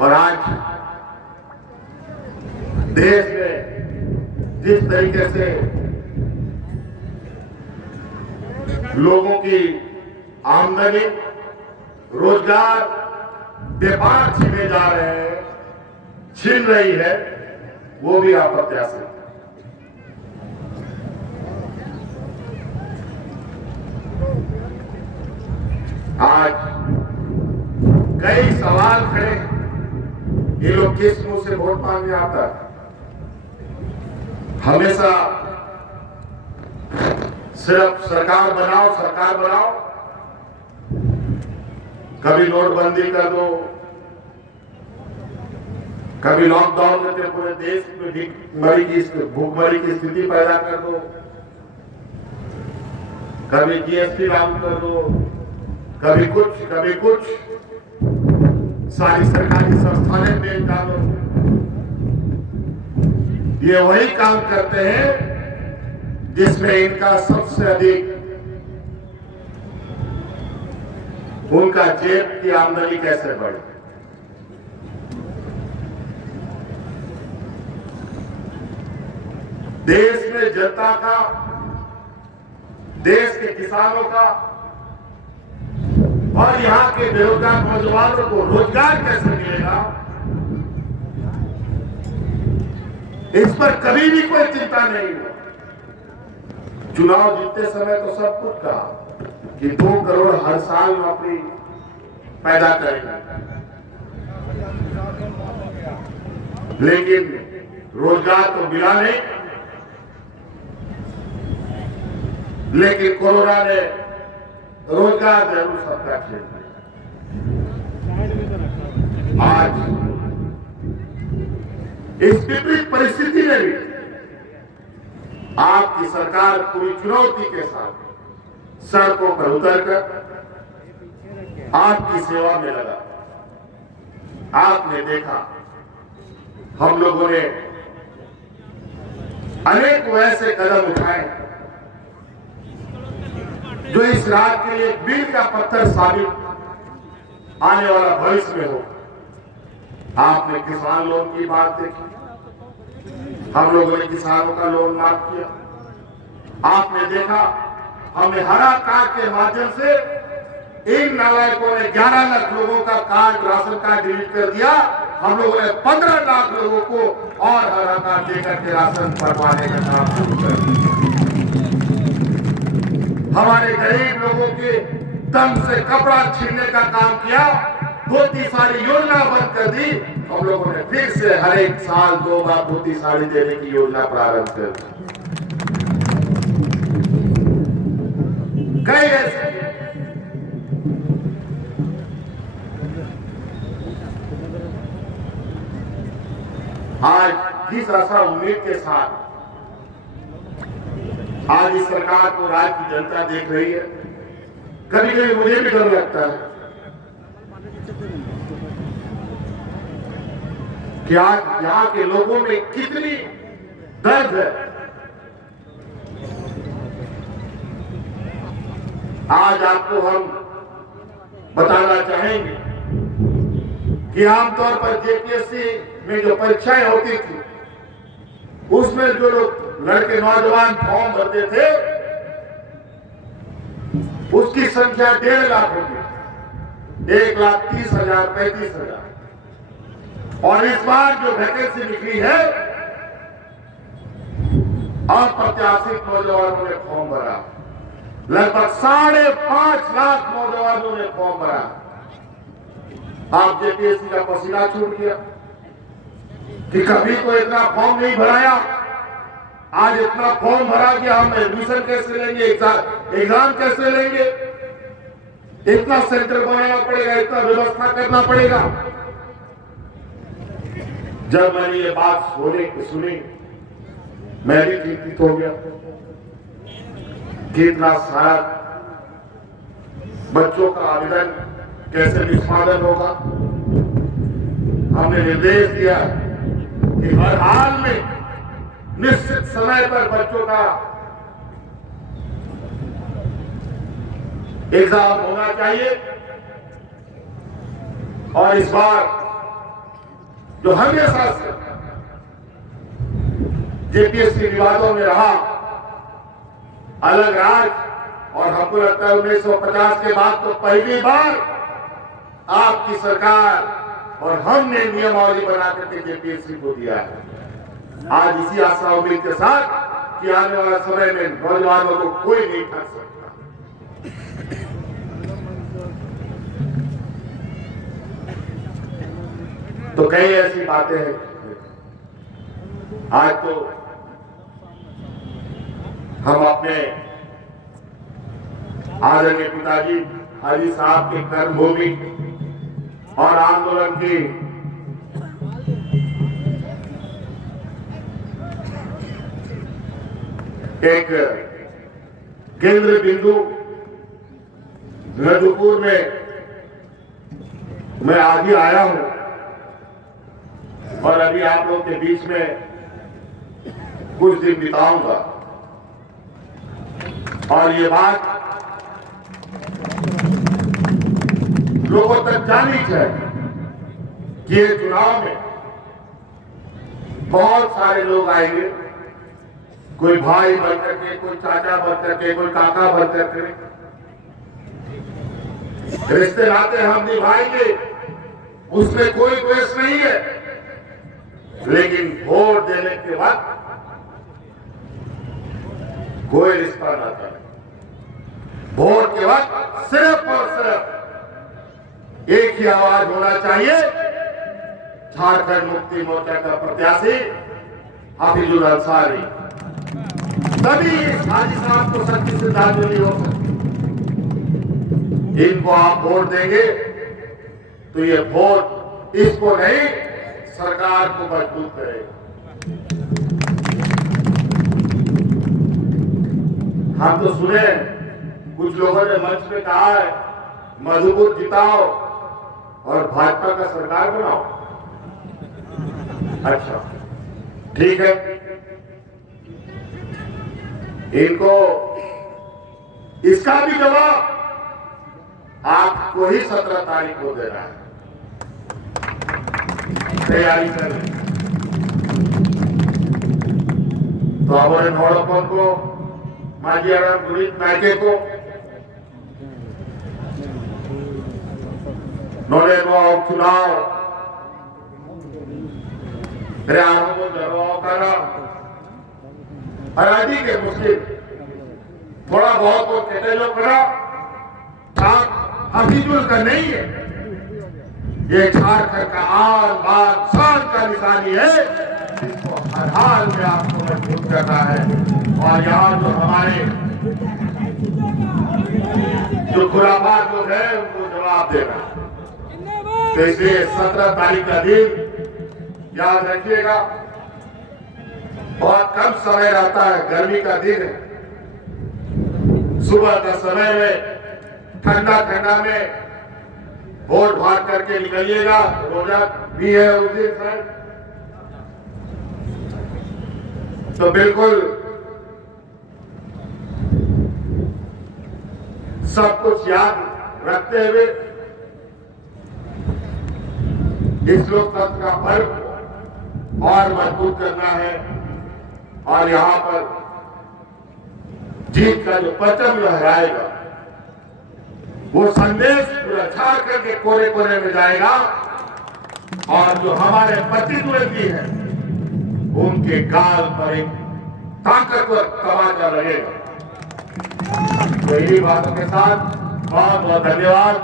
और आज देश में जिस तरीके से लोगों की आमदनी, रोजगार, व्यापार छीने जा रहे हैं, छीन रही है, वो भी अप्रत्याशित है। आज कई सवाल खड़े, ये लोग किस मुंह से वोट मांगने आता है? हमेशा सिर्फ सरकार बनाओ, सरकार बनाओ, कभी नोटबंदी कर दो, कभी लॉकडाउन करके पूरे देश में भूखमरी की स्थिति पैदा कर दो, कभी जीएसटी लागू कर दो, कभी कुछ, सारी सरकारी संस्थाएं बेच डालो। ये वही काम करते हैं जिसमें इनका सबसे अधिक उनका जेब की आमदनी कैसे बढ़े। देश में जनता का, देश के किसानों का और यहां के बेरोजगार नौजवानों को रोजगार कैसे मिलेगा, इस पर कभी भी कोई चिंता नहीं हुआ। चुनाव जीतते समय तो सब कुछ कहा कि 2 करोड़ हर साल नौकरी पैदा करेंगे, लेकिन रोजगार तो मिला नहीं। लेकिन कोरोना ने रोजगार जरूर सबका छीन लिया। आज इस विपरीत परिस्थिति में भी आपकी सरकार पूरी चुनौती के साथ सड़कों पर उतरकर आपकी सेवा में लगा। आपने देखा, हम लोगों ने अनेक वैसे कदम उठाए जो इस राज्य के लिए मील का पत्थर साबित आने वाला भविष्य में हो। आपने किसान लोन की बात देखी, हम लोगों ने किसानों का लोन माफ किया। आपने देखा, हमने हरा कार्ड के माध्यम से इन नालायकों ने 11 लाख लोगों का कार्ड, राशन कार्ड डिलीट कर दिया। हम लोगों ने 15 लाख लोगों को और हरा कार्ड देकर के राशन बनवाने का काम शुरू कर दिया। हमारे गरीब लोगों के दम से कपड़ा छीनने का काम किया, धोती साड़ी योजना बंद कर दी। हम लोगों ने फिर से हर एक साल 2 बार धोती साड़ी देने की योजना प्रारंभ कर दी। कई ऐसे आज जिस आशा उम्मीद के साथ आज इस सरकार को राज्य की जनता देख रही है, कभी कभी मुझे भी डर लगता है कि आज यहां के लोगों में कितनी दर्द है। आज आपको हम बताना चाहेंगे कि आमतौर पर जेपीएससी में जो परीक्षाएं होती थी, उसमें जो लोग लड़के नौजवान फॉर्म भरते थे, उसकी संख्या 1.5 लाख होती, 1,30,000, 35,000। और इस बार जो वैकेंसी निकली है, अप्रत्याशित नौजवानों ने फॉर्म भरा, लगभग 5.5 लाख नौजवानों ने फॉर्म भरा। आप जेपीएससी का पसीना छूट गया कि कभी तो इतना फॉर्म नहीं भराया, आज इतना फॉर्म भरा कि हम एडमिशन कैसे लेंगे, एग्जाम कैसे लेंगे, इतना सेंटर बनाना पड़ेगा, इतना व्यवस्था करना पड़ेगा। जब मैंने ये बात सुनी, मैं भी चिंतित हो गया कि इतना सारा बच्चों का आवेदन कैसे निष्पादन होगा। हमने निर्देश दिया कि हर हाल में निश्चित समय पर बच्चों का एग्जाम होना चाहिए। और इस बार जो हमेशा से जेपीएससी विवादों में रहा, अलग राज, और हमको लगता है 1950 के बाद तो पहली बार आपकी सरकार और हमने नियमावली बना करके जेपीएससी को दिया है। आज इसी आशा उम्मीद के साथ कि आने वाला समय में नौजवानों को कोई नहीं ठग सकता। तो कई ऐसी बातें हैं। आज तो हम अपने आदरणीय पिताजी हाजी साहब के कर्मभूमि और आंदोलन की एक केंद्र बिंदु रजपुर में मैं आज ही आया हूं और अभी आप लोग के बीच में कुछ दिन बिताऊंगा। और ये बात लोगों तक जानी चाहिए कि ये चुनाव में बहुत सारे लोग आएंगे, कोई भाई बन करके, कोई चाचा बन करके, कोई काका बन करके। रिश्ते नाते हम निभाएंगे, उसमें कोई द्वेष नहीं है, लेकिन वोट देने के बाद कोई रिश्ता नाता नहीं। वोट के बाद सिर्फ और सिर्फ एक ही आवाज होना चाहिए, झारखंड मुक्ति मोर्चा का प्रत्याशी हाफिजुल अंसारी। तभी हाजी साहब को शक्ति श्रद्धांजलि हो सकती। इनको आप वोट देंगे तो ये वोट इसको नहीं, सरकार को मजबूत करेगा। हम तो सुने कुछ लोगों ने मंच में कहा है मधुपुर जिताओ और भाजपा का सरकार बनाओ। अच्छा ठीक है, इनको इसका भी जवाब आपको ही 17 तारीख को देना है। तैयारी करें। तो हमारे नौड़पन को माजियाराम गुरीत नायके को नौलेवा चुनाव हरियाणा को जलवाओं करा हरादी के मुश्किल थोड़ा बहुत वो कहते जो करा हफीजुल का नहीं है, ये झारखंड का आन बान शान का निशानी है, जिसको हर हाल में आपको मजबूत करना है। और यहाँ जो हमारे जो खुराफात लोग हैं उनको जवाब देना। तो इसलिए 17 तारीख का दिन याद रखिएगा। बहुत कम समय रहता है, गर्मी का दिन है, सुबह का समय में ठंडा ठंडा में वोट भाग करके निकलिएगा। रोजा भी है उस दिन सर, तो बिल्कुल सब कुछ याद रखते हुए इस लोकतंत्र का पर्व और मजबूत करना है। और यहां पर जीत का जो परचम लहराएगा वो संदेश पूरा झारखंड के कोने कोने में जाएगा। और जो हमारे प्रतिद्वंदी हैं उनके गाल पर एक ताकतवर तमाचा लगेगा। तो यही बातों के साथ बहुत बहुत धन्यवाद।